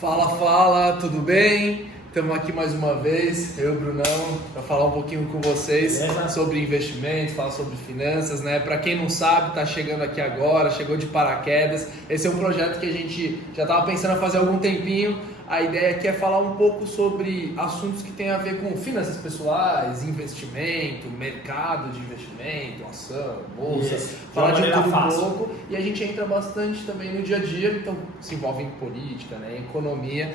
Fala, tudo bem? Estamos aqui mais uma vez, eu e o Brunão, para falar um pouquinho com vocês sobre investimento, falar sobre finanças, né? Para quem não sabe, está chegando aqui agora, chegou de paraquedas. Esse é um projeto que a gente já estava pensando em fazer há algum tempinho. A ideia aqui é falar um pouco sobre assuntos que têm a ver com finanças pessoais, investimento, mercado de investimento, ação, bolsa, falar de tudo um pouco. E a gente entra bastante também no dia a dia, então se envolve em política, né, em economia,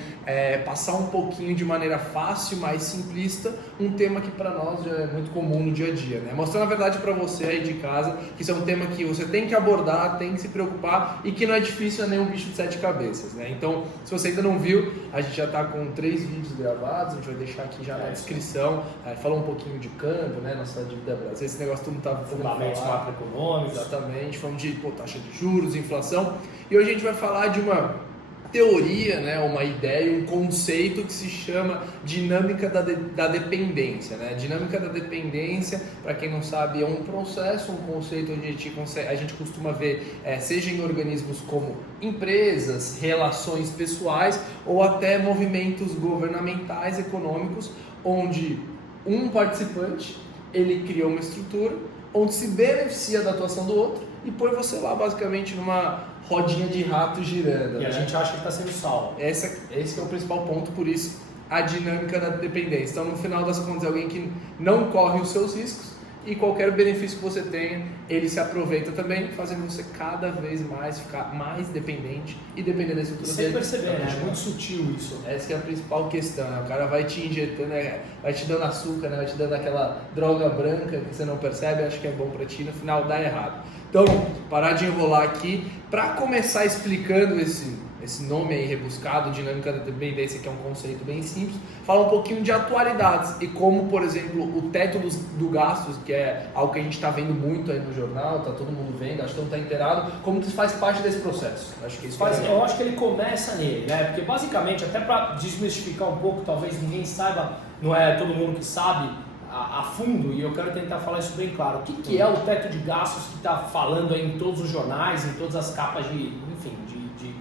passar um pouquinho de maneira fácil, mais simplista, um tema que para nós já é muito comum no dia a dia, né? Mostrando a verdade para você aí de casa, que isso é um tema que você tem que abordar, tem que se preocupar e que não é difícil, nem um bicho de 7 cabeças, né? Então, se você ainda não viu, a gente já está com 3 vídeos gravados, a gente vai deixar aqui já na descrição, falou um pouquinho de câmbio, né, nossa dívida brasileira, esse negócio todo está fundamentos macroeconômicos. Exatamente, falamos de taxa de juros, inflação, e hoje a gente vai falar de uma teoria, né, uma ideia, um conceito que se chama dinâmica da dependência, né? Dinâmica da dependência, para quem não sabe, é um processo, um conceito onde a gente costuma ver, seja em organismos como empresas, relações pessoais ou até movimentos governamentais, econômicos, onde um participante ele cria uma estrutura onde se beneficia da atuação do outro e põe você lá basicamente numa rodinha de rato girando. E a gente acha que está sendo salvo. Esse é o principal ponto, por isso a dinâmica da dependência. Então, no final das contas, é alguém que não corre os seus riscos e qualquer benefício que você tenha, ele se aproveita também, fazendo você cada vez mais ficar mais dependente e depender da estrutura dele. Sem perceber, né? É muito sutil isso. Essa é a principal questão, né? O cara vai te injetando, vai te dando açúcar, né? Vai te dando aquela droga branca que você não percebe, acha que é bom pra ti, no final dá errado. Então, parar de enrolar aqui, para começar explicando esse nome aí rebuscado, dinâmica da dependência, que é um conceito bem simples, falar um pouquinho de atualidades e como, por exemplo, o teto do gastos, que é algo que a gente está vendo muito aí no jornal, tá todo mundo vendo, acho que não está inteirado, como que faz parte desse processo. Acho que isso eu acho que ele começa nele, né? Porque basicamente, até para desmistificar um pouco, talvez ninguém saiba, não é todo mundo que sabe a fundo, e eu quero tentar falar isso bem claro. O que é o teto de gastos que está falando aí em todos os jornais, em todas as capas de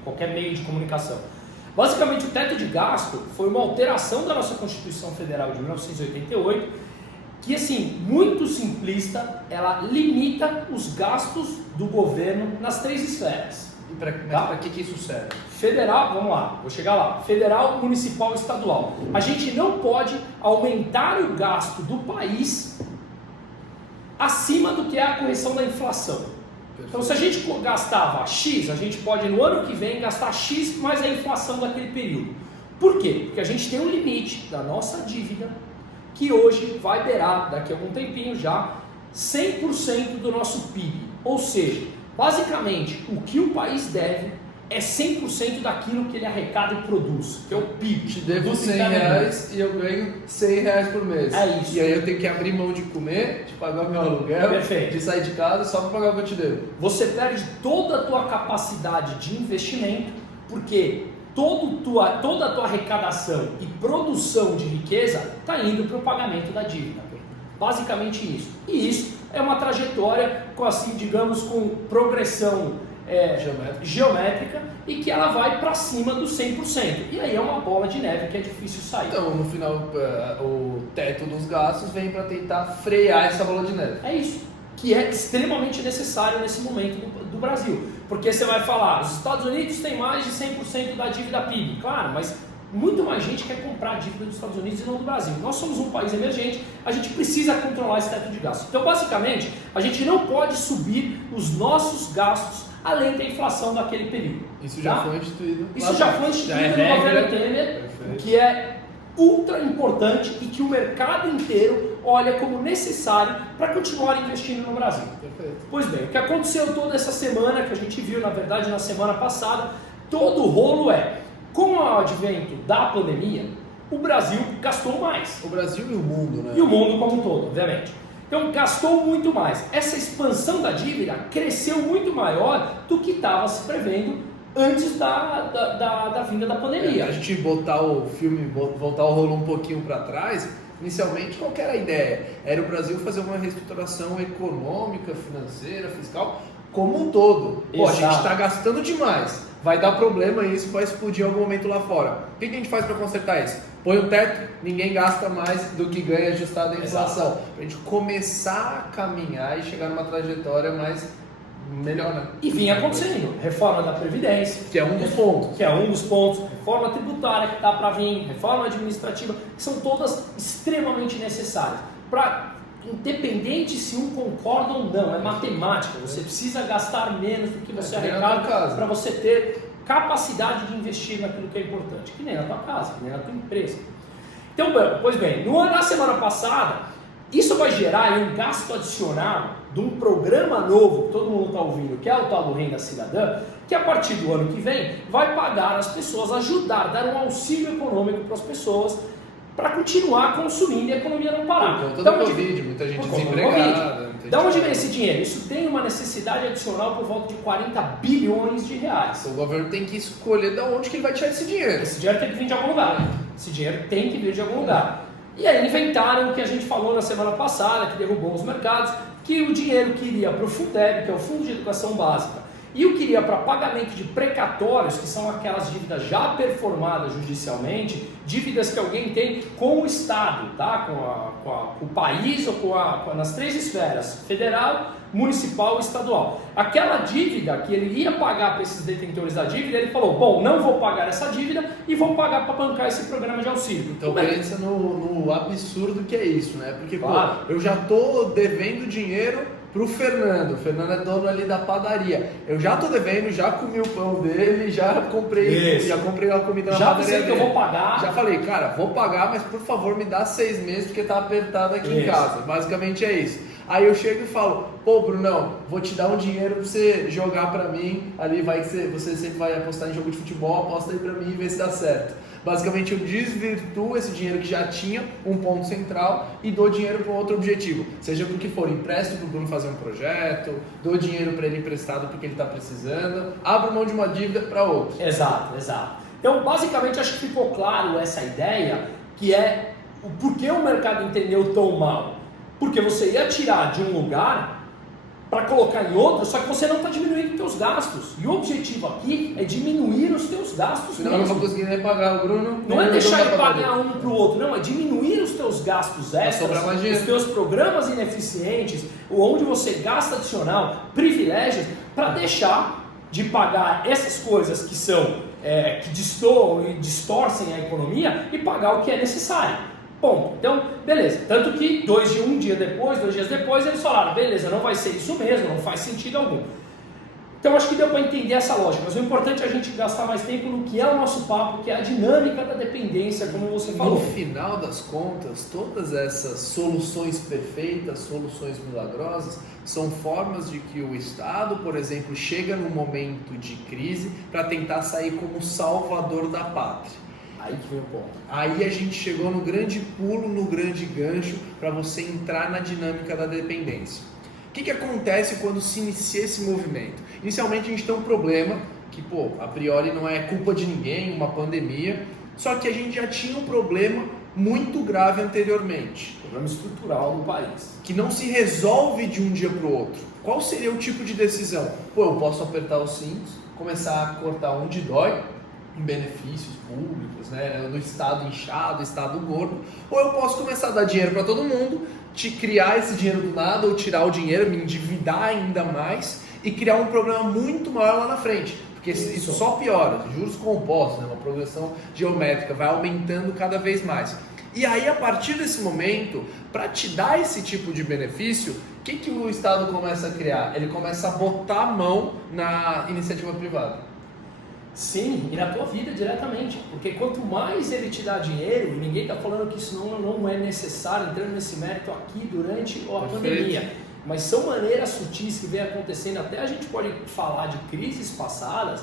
qualquer meio de comunicação? Basicamente, o teto de gasto foi uma alteração da nossa Constituição Federal de 1988, que, assim, muito simplista, ela limita os gastos do governo nas 3 esferas. E para que isso serve? Federal, vamos lá, vou chegar lá. Federal, municipal e estadual. A gente não pode aumentar o gasto do país acima do que é a correção da inflação. Então, se a gente gastava X, a gente pode no ano que vem gastar X mais a inflação daquele período. Por quê? Porque a gente tem um limite da nossa dívida que hoje vai beirar, daqui a algum tempinho já, 100% do nosso PIB. Ou seja, basicamente, o que o país deve é 100% daquilo que ele arrecada e produz, que é o PIB. Te devo R$100 e eu ganho R$100 por mês. É isso. E aí eu tenho que abrir mão de comer, de pagar o meu aluguel, Perfeito. De sair de casa só para pagar o que eu te devo. Você perde toda a tua capacidade de investimento, porque toda a tua arrecadação e produção de riqueza está indo para o pagamento da dívida. Basicamente isso. E isso é uma trajetória com, assim, digamos, com progressão geométrica e que ela vai para cima dos 100%. E aí é uma bola de neve que é difícil sair. Então, no final, o teto dos gastos vem para tentar frear essa bola de neve. É isso, que é extremamente necessário nesse momento do Brasil. Porque você vai falar, os Estados Unidos têm mais de 100% da dívida PIB. Claro, mas muito mais gente quer comprar a dívida dos Estados Unidos e não do Brasil. Nós somos um país emergente, a gente precisa controlar esse teto de gastos. Então, basicamente, a gente não pode subir os nossos gastos além da inflação daquele período. Isso já foi instituído. Isso já foi instituído no governo Temer, o que é ultra importante e que o mercado inteiro olha como necessário para continuar investindo no Brasil. Perfeito. Pois bem, o que aconteceu toda essa semana, que a gente viu, na verdade, na semana passada, todo o rolo com o advento da pandemia, o Brasil gastou mais. O Brasil e o mundo, né? E o mundo como um todo, obviamente. Então gastou muito mais. Essa expansão da dívida cresceu muito maior do que estava se prevendo antes da vinda da pandemia. A gente voltar o rolo um pouquinho para trás, inicialmente qual que era a ideia? Era o Brasil fazer uma reestruturação econômica, financeira, fiscal, como um todo. Pô, a gente Exato. está gastando demais, vai dar problema e isso vai explodir em algum momento lá fora. O que a gente faz para consertar isso? Põe um teto, ninguém gasta mais do que ganha ajustado à inflação. Para a gente começar a caminhar e chegar numa trajetória mais melhor, né? E vinha acontecendo, reforma da Previdência, Que é um dos pontos. que é um dos pontos, reforma tributária que está para vir, reforma administrativa, que são todas extremamente necessárias. Independente se um concorda ou não, é matemática, você precisa gastar menos do que você arrecada para você ter capacidade de investir naquilo que é importante, que nem na tua casa, que nem na tua empresa. Então, pois bem, na semana passada, isso vai gerar um gasto adicional de um programa novo que todo mundo está ouvindo, que é o tal do Renda Cidadã, que a partir do ano que vem vai pagar as pessoas, ajudar, dar um auxílio econômico para as pessoas para continuar consumindo e a economia não parar. Por conta do Covid, muita gente desempregada. Da onde vem esse dinheiro? Isso tem uma necessidade adicional por volta de 40 bilhões de reais. O governo tem que escolher de onde que ele vai tirar esse dinheiro. Esse dinheiro tem que vir de algum lugar. Esse dinheiro tem que vir de algum lugar. E aí inventaram o que a gente falou na semana passada, que derrubou os mercados, que o dinheiro que iria para o Fundeb, que é o Fundo de Educação Básica, e o que iria para pagamento de precatórios, que são aquelas dívidas já performadas judicialmente, dívidas que alguém tem com o Estado, tá? com o país ou nas três esferas, federal, municipal e estadual. Aquela dívida que ele ia pagar para esses detentores da dívida, ele falou, bom, não vou pagar essa dívida e vou pagar para bancar esse programa de auxílio. Então pensa no absurdo que é isso, né? Porque claro, pô, eu já estou devendo dinheiro pro Fernando. O Fernando é dono ali da padaria. Eu já tô devendo, já comi o pão dele, já comprei a comida na padaria dele. Já que eu vou pagar. Já falei, cara, vou pagar, mas por favor me dá 6 meses porque tá apertado aqui em casa. Basicamente é isso. Aí eu chego e falo, pô Brunão, vou te dar um dinheiro pra você jogar pra mim, ali vai que você sempre vai apostar em jogo de futebol, aposta aí pra mim e vê se dá certo. Basicamente eu desvirtuo esse dinheiro que já tinha um ponto central e dou dinheiro para um outro objetivo, seja porque for empresto para o Bruno fazer um projeto, dou dinheiro para ele emprestado porque ele está precisando, abro mão de uma dívida para outra. Exato. Então basicamente acho que ficou claro essa ideia, que é o porquê o mercado entendeu tão mal. Porque você ia tirar de um lugar para colocar em outro, só que você não está diminuindo os teus gastos. E o objetivo aqui é diminuir os teus gastos. Senão eu não vou conseguir nem pagar o Bruno. Não é deixar ele pagar um para o outro, não, é diminuir os teus gastos extras, os teus programas ineficientes, onde você gasta adicional, privilégios, para deixar de pagar essas coisas que são, que destoam e distorcem a economia e pagar o que é necessário. Bom, então, beleza. Tanto que 2 dias depois, eles falaram, beleza, não vai ser isso mesmo, não faz sentido algum. Então, acho que deu para entender essa lógica, mas o importante é a gente gastar mais tempo no que é o nosso papo, que é a dinâmica da dependência, como você falou. No final das contas, todas essas soluções perfeitas, soluções milagrosas, são formas de que o Estado, por exemplo, chega num momento de crise para tentar sair como salvador da pátria. Aí que vem o ponto. Aí a gente chegou no grande pulo, no grande gancho para você entrar na dinâmica da dependência. O que acontece quando se inicia esse movimento? Inicialmente a gente tem um problema que, a priori não é culpa de ninguém, uma pandemia, só que a gente já tinha um problema muito grave anteriormente. Problema estrutural no país. Que não se resolve de um dia para o outro. Qual seria o tipo de decisão? Eu posso apertar os cintos, começar a cortar onde dói, em benefícios públicos, né, no estado inchado, estado gordo, ou eu posso começar a dar dinheiro para todo mundo, te criar esse dinheiro do nada, ou tirar o dinheiro, me endividar ainda mais e criar um problema muito maior lá na frente, porque isso só piora, juros compostos, né, uma progressão geométrica, vai aumentando cada vez mais. E aí, a partir desse momento, para te dar esse tipo de benefício, o que o Estado começa a criar? Ele começa a botar a mão na iniciativa privada. Sim, e na tua vida diretamente, porque quanto mais ele te dá dinheiro, e ninguém está falando que isso não é necessário, entrando nesse mérito aqui durante a pandemia, mas são maneiras sutis que vem acontecendo, até a gente pode falar de crises passadas,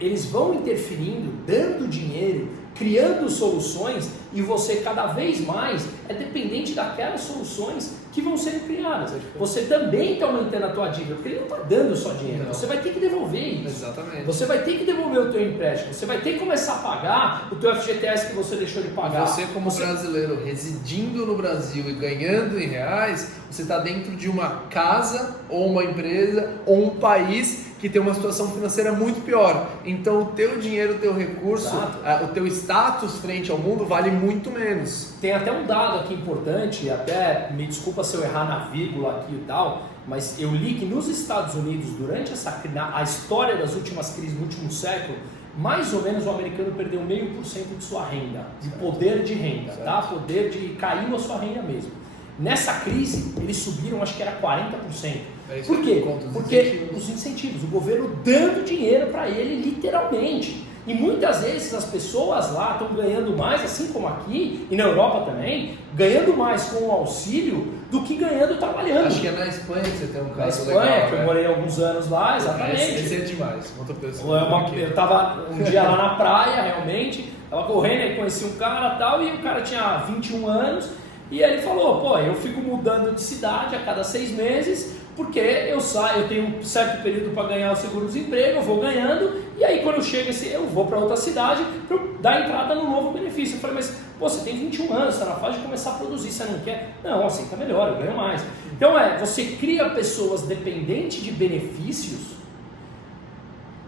eles vão interferindo, dando dinheiro, criando soluções, e você cada vez mais é dependente daquelas soluções que vão sendo criadas. Você também está aumentando a tua dívida, porque ele não está dando só dinheiro, você vai ter que devolver isso. Exatamente. Você vai ter que devolver o teu empréstimo, você vai ter que começar a pagar o teu FGTS que você deixou de pagar. Você como brasileiro residindo no Brasil e ganhando em reais, você está dentro de uma casa ou uma empresa ou um país que tem uma situação financeira muito pior. Então o teu dinheiro, o teu recurso, o teu status frente ao mundo vale muito menos. Tem até um dado aqui importante, até me desculpa se eu errar na vírgula aqui e tal, mas eu li que nos Estados Unidos, durante a história das últimas crises, no último século, mais ou menos o americano perdeu 0,5% de sua renda, de poder de renda, tá? Poder de caiu a sua renda mesmo. Nessa crise, eles subiram, acho que era 40%. Por quê? Porque os incentivos, o governo dando dinheiro para ele, literalmente. E muitas vezes as pessoas lá estão ganhando mais, assim como aqui, e na Europa também, ganhando mais com o auxílio do que ganhando trabalhando. Acho que é na Espanha que você tem um caso legal. Na Espanha, legal, que eu morei alguns anos lá, exatamente. Esse é demais. Eu estava um dia lá na praia, realmente, estava correndo, aí conheci um cara e tal, e o cara tinha 21 anos, e aí ele falou, pô, eu fico mudando de cidade a cada 6 meses, porque eu tenho um certo período para ganhar o seguro-desemprego, eu vou ganhando, e aí quando chega eu vou para outra cidade para dar entrada no novo benefício. Eu falei, mas pô, você tem 21 anos, está na fase de começar a produzir, você não quer? Não, assim tá melhor, eu ganho mais. Então você cria pessoas dependentes de benefícios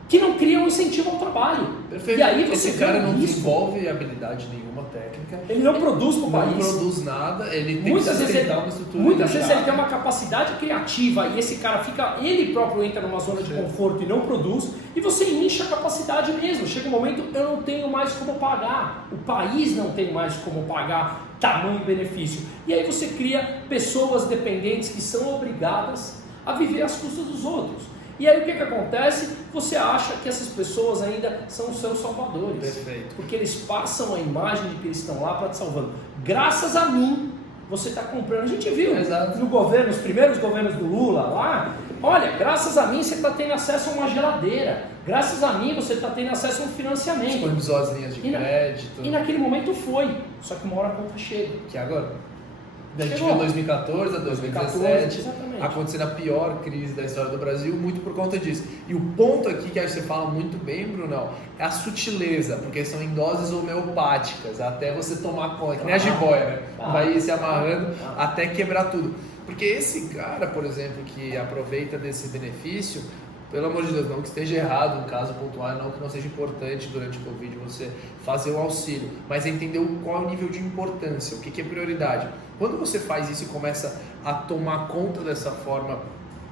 que não criam incentivo ao trabalho. Perfeito. E aí você esse cara não desenvolve habilidade nenhuma técnica. Ele não produz para o país. Não produz nada, ele tem muitas que sustentar vezes uma estrutura. Muitas vezes ele tem uma capacidade criativa e esse cara ele próprio entra numa zona de conforto e não produz, e você incha a capacidade mesmo. Chega um momento, eu não tenho mais como pagar. O país não tem mais como pagar tamanho benefício. E aí você cria pessoas dependentes que são obrigadas a viver às custas dos outros. E aí o que acontece? Você acha que essas pessoas ainda são os seus salvadores. Perfeito. Porque eles passam a imagem de que eles estão lá para te salvando. Graças a mim, você está comprando. A gente viu no governo, nos primeiros governos do Lula lá, olha, graças a mim você está tendo acesso a uma geladeira. Graças a mim você está tendo acesso a um financiamento. Disponibilizou as linhas de crédito. E naquele momento foi. Só que uma hora a conta chega. Que agora? A gente viu 2014 a 2017, acontecendo a pior crise da história do Brasil, muito por conta disso. E o ponto aqui que você fala muito bem, Brunão, é a sutileza, porque são em doses homeopáticas, até você tomar conta, que nem a jiboia, né? Vai se amarrando até quebrar tudo. Porque esse cara, por exemplo, que aproveita desse benefício, pelo amor de Deus, não que esteja errado um caso pontual, não que não seja importante durante o Covid você fazer o auxílio, mas entender qual é o nível de importância, o que é prioridade. Quando você faz isso e começa a tomar conta dessa forma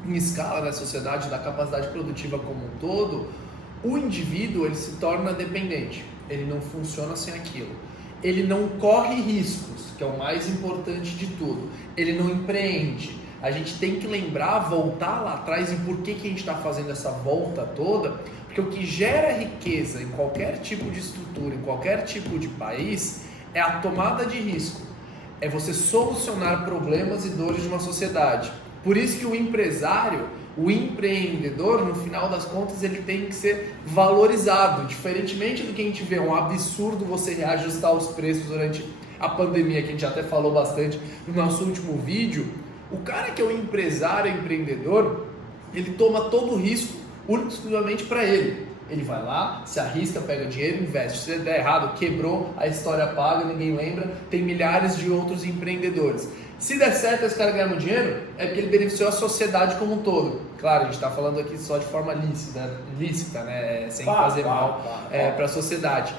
em escala na sociedade, da capacidade produtiva como um todo, o indivíduo ele se torna dependente, ele não funciona sem aquilo. Ele não corre riscos, que é o mais importante de tudo, ele não empreende. A gente tem que lembrar, voltar lá atrás e por que a gente está fazendo essa volta toda, porque o que gera riqueza em qualquer tipo de estrutura, em qualquer tipo de país, é a tomada de risco, é você solucionar problemas e dores de uma sociedade. Por isso que o empresário, o empreendedor, no final das contas, ele tem que ser valorizado, diferentemente do que a gente vê, um absurdo você reajustar os preços durante a pandemia, que a gente até falou bastante no nosso último vídeo. O cara que é o empresário, empreendedor, ele toma todo o risco exclusivamente para ele. Ele vai lá, se arrisca, pega dinheiro, investe. Se der errado, quebrou, a história paga, ninguém lembra. Tem milhares de outros empreendedores. Se der certo esse cara ganhar muito dinheiro, é porque ele beneficiou a sociedade como um todo. Claro, a gente está falando aqui só de forma lícita, né? Sem fazer mal para a sociedade.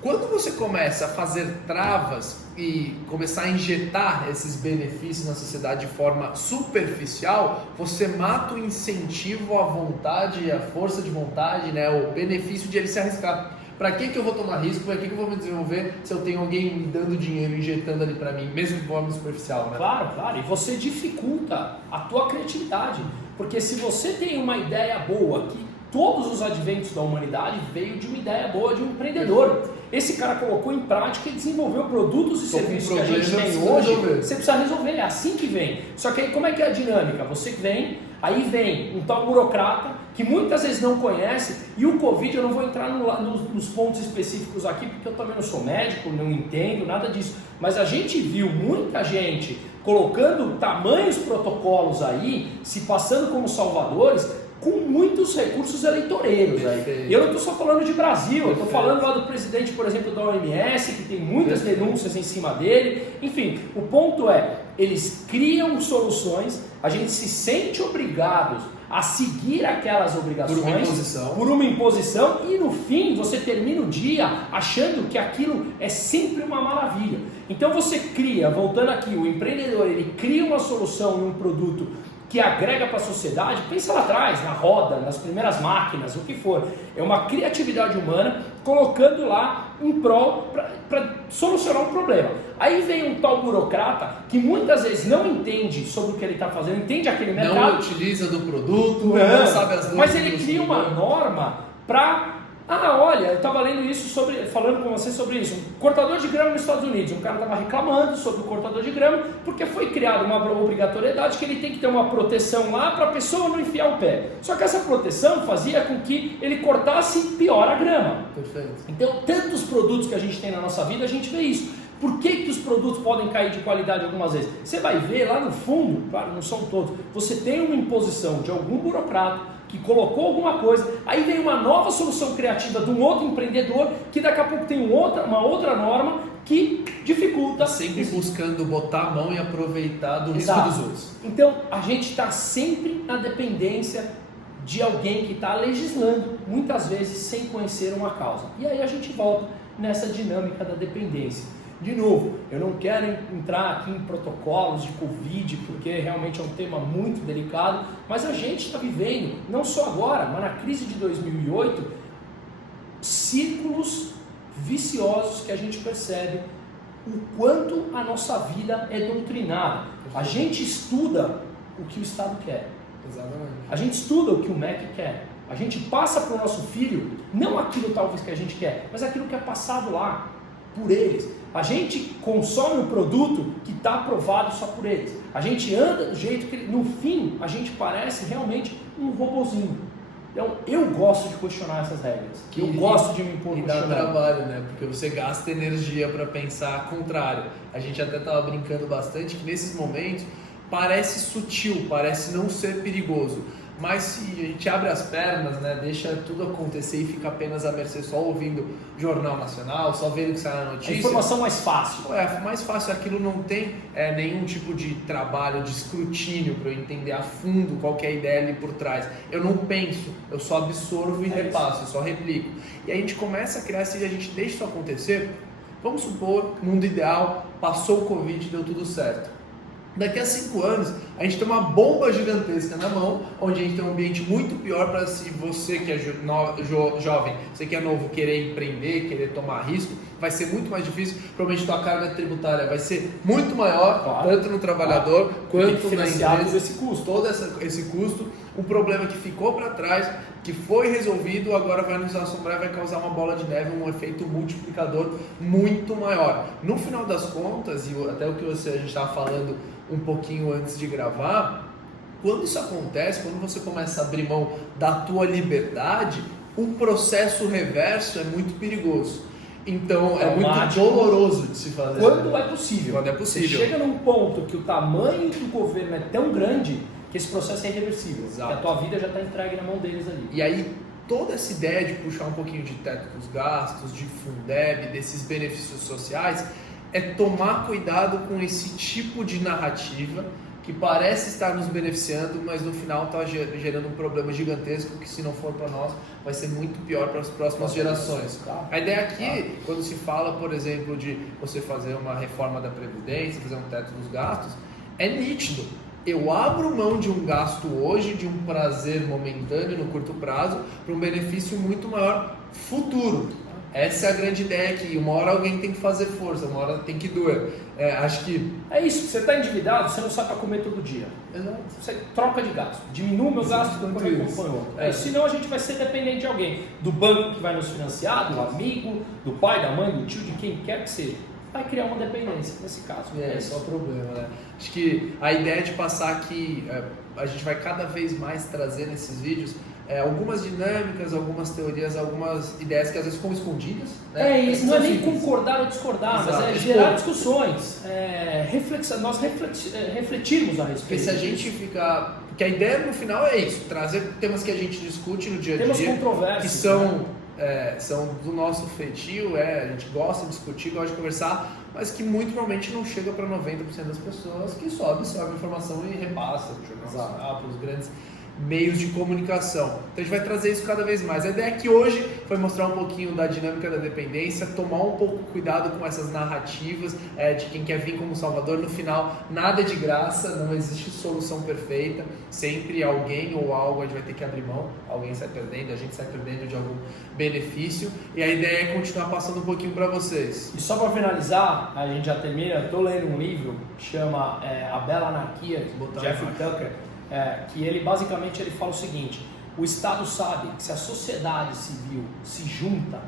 Quando você começa a fazer travas e começar a injetar esses benefícios na sociedade de forma superficial, você mata o incentivo, a vontade, a força de vontade, né? O benefício de ele se arriscar. Para que eu vou tomar risco? Para que eu vou me desenvolver se eu tenho alguém me dando dinheiro, injetando ali para mim, mesmo de forma superficial, né? Claro. E você dificulta a tua criatividade. Porque se você tem uma ideia boa, que todos os adventos da humanidade veio de uma ideia boa de um empreendedor. Esse cara colocou em prática e desenvolveu produtos e serviços que a gente tem hoje. Você precisa resolver, é assim que vem. Só que aí como é que é a dinâmica? Você vem, aí vem um tal burocrata que muitas vezes não conhece, e o Covid, eu não vou entrar nos pontos específicos aqui, porque eu também não sou médico, não entendo nada disso, mas a gente viu muita gente colocando tamanhos protocolos aí, se passando como salvadores, com muitos recursos eleitoreiros aí. E eu não estou só falando de Brasil, eu estou falando lá do presidente, por exemplo, da OMS, que tem muitas denúncias em cima dele. Enfim, o ponto é, eles criam soluções, a gente se sente obrigados a seguir aquelas obrigações por uma imposição e no fim você termina o dia achando que aquilo é sempre uma maravilha. Então você cria, voltando aqui, o empreendedor, ele cria uma solução em um produto que agrega para a sociedade, pensa lá atrás, na roda, nas primeiras máquinas, o que for. É uma criatividade humana colocando lá em prol para solucionar um problema. Aí vem um tal burocrata que muitas vezes não entende sobre o que ele está fazendo, entende aquele mercado. Não utiliza do produto, não sabe as normas. Mas ele cria uma norma para... olha, eu estava lendo isso falando com você sobre isso. Um cortador de grama nos Estados Unidos. Um cara estava reclamando sobre o cortador de grama porque foi criada uma obrigatoriedade que ele tem que ter uma proteção lá para a pessoa não enfiar o pé. Só que essa proteção fazia com que ele cortasse pior a grama. Perfeito. Então, tantos produtos que a gente tem na nossa vida, a gente vê isso. Por que os produtos podem cair de qualidade algumas vezes? Você vai ver lá no fundo, claro, não são todos, você tem uma imposição de algum burocrata que colocou alguma coisa, aí vem uma nova solução criativa de um outro empreendedor que daqui a pouco tem uma outra norma que dificulta. Sempre buscando botar a mão e aproveitar do risco dos outros. Então a gente está sempre na dependência de alguém que está legislando, muitas vezes sem conhecer uma causa. E aí a gente volta nessa dinâmica da dependência. De novo, eu não quero entrar aqui em protocolos de Covid, porque realmente é um tema muito delicado, mas a gente está vivendo, não só agora, mas na crise de 2008, círculos viciosos que a gente percebe o quanto a nossa vida é doutrinada. A gente estuda o que o Estado quer. Exatamente. A gente estuda o que o MEC quer. A gente passa para o nosso filho, não aquilo talvez que a gente quer, mas aquilo que é passado lá por eles. A gente consome um produto que está aprovado só por eles. A gente anda do jeito que, no fim, a gente parece realmente um robozinho. Então, eu gosto de questionar essas regras. Eu gosto de me impor e dá trabalho, né? Porque você gasta energia para pensar contrário. A gente até estava brincando bastante que nesses momentos parece sutil, parece não ser perigoso. Mas se a gente abre as pernas, né, deixa tudo acontecer e fica apenas à mercê só ouvindo Jornal Nacional, só vendo o que sai na notícia... A informação mais fácil. Mais fácil, aquilo não tem nenhum tipo de trabalho, de escrutínio para eu entender a fundo qual que é a ideia ali por trás. Eu não penso, eu só absorvo e repasso, eu só replico. E a gente começa a criar, se a gente deixa isso acontecer, vamos supor, mundo ideal, passou o Covid e deu tudo certo. Daqui a 5 anos, a gente tem uma bomba gigantesca na mão, onde a gente tem um ambiente muito pior para se você que é jovem, você que é novo, querer empreender, querer tomar risco, vai ser muito mais difícil, provavelmente tua carga tributária vai ser muito maior, tanto no trabalhador quanto na empresa, esse custo. Todo esse custo, um problema que ficou para trás, que foi resolvido, agora vai nos assombrar e vai causar uma bola de neve, um efeito multiplicador muito maior. No final das contas, e até o que a gente estava falando um pouquinho antes de gravar, quando isso acontece, quando você começa a abrir mão da tua liberdade, o processo reverso é muito perigoso. Então é muito doloroso de se fazer. Quando é possível. Quando é possível. Você chega num ponto que o tamanho do governo é tão grande que esse processo é irreversível. Exato. Que a tua vida já está entregue na mão deles ali. E aí toda essa ideia de puxar um pouquinho de teto dos gastos, de Fundeb, desses benefícios sociais, é tomar cuidado com esse tipo de narrativa que parece estar nos beneficiando, mas no final está gerando um problema gigantesco que, se não for para nós, vai ser muito pior para as próximas gerações. A ideia aqui, quando se fala, por exemplo, de você fazer uma reforma da Previdência, fazer um teto dos gastos, é nítido. Eu abro mão de um gasto hoje, de um prazer momentâneo no curto prazo, para um benefício muito maior futuro. Essa é a grande ideia aqui. Uma hora alguém tem que fazer força, uma hora tem que doer. Acho que... É isso, você está endividado, você não sai para comer todo dia. Exato. Você troca de gasto. Diminui o meu gasto quando eu acompanho. Senão a gente vai ser dependente de alguém. Do banco que vai nos financiar, do amigo, do pai, da mãe, do tio, de quem quer que seja. Vai criar uma dependência, nesse caso. Esse é o problema, né? Acho que a ideia de passar aqui, a gente vai cada vez mais trazer nesses vídeos, algumas dinâmicas, algumas teorias, algumas ideias que às vezes ficam escondidas. Né? Isso não é nem concordar ou discordar, Exato. mas é gerar discussões, nós refletirmos a respeito. Porque se a gente ficar... Porque a ideia no final é isso, trazer temas que a gente discute no dia a Temas dia, controversos, que são do nosso feitio, a gente gosta de discutir, gosta de conversar, mas que muito provavelmente não chega para 90% das pessoas que só absorvem informação e repassam para os grandes meios de comunicação. Então a gente vai trazer isso cada vez mais. A ideia aqui hoje foi mostrar um pouquinho da dinâmica da dependência, tomar um pouco cuidado com essas narrativas de quem quer vir como salvador. No final, nada é de graça, não existe solução perfeita, sempre alguém ou algo a gente vai ter que abrir mão, alguém sai perdendo, a gente sai perdendo de algum benefício, e a ideia é continuar passando um pouquinho para vocês. E só para finalizar, a gente já termina, estou lendo um livro que chama A Bela Anarquia, de Jeffrey Tucker, que ele basicamente fala o seguinte: o Estado sabe que se a sociedade civil se junta,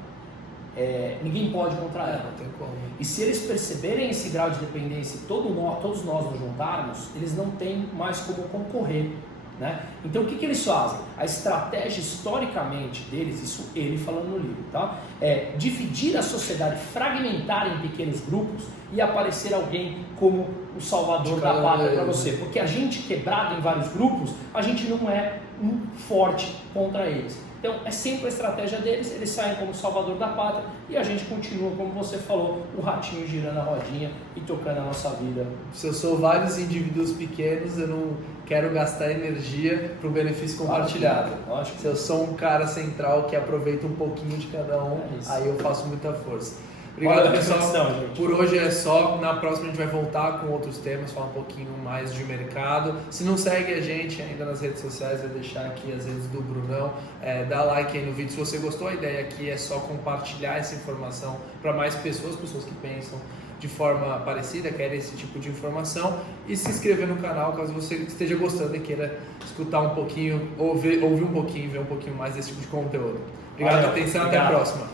ninguém pode contra ela. Não tem como. E se eles perceberem esse grau de dependência, todos nós nos juntarmos, eles não têm mais como concorrer. Né? Então o que eles fazem? A estratégia historicamente deles, isso ele falando no livro, tá? É dividir a sociedade, fragmentar em pequenos grupos e aparecer alguém como o salvador da pátria para você. Porque a gente quebrado em vários grupos, a gente não é forte contra eles. Então é sempre a estratégia deles, eles saem como salvador da pátria e a gente continua, como você falou, o ratinho girando a rodinha e tocando a nossa vida. Se eu sou vários indivíduos pequenos, eu não quero gastar energia para o benefício compartilhado. Lógico. Se eu sou um cara central que aproveita um pouquinho de cada um, aí eu faço muita força. Obrigado, pessoal. Por hoje é só. Na próxima a gente vai voltar com outros temas, falar um pouquinho mais de mercado. Se não segue a gente ainda nas redes sociais, vou deixar aqui as redes do Brunão. Dá like aí no vídeo se você gostou. A ideia aqui é só compartilhar essa informação para mais pessoas que pensam de forma parecida, querem esse tipo de informação, e se inscrever no canal caso você esteja gostando e queira escutar um pouquinho, ouvir um pouquinho, ver um pouquinho mais desse tipo de conteúdo. Obrigado pela atenção, até a próxima.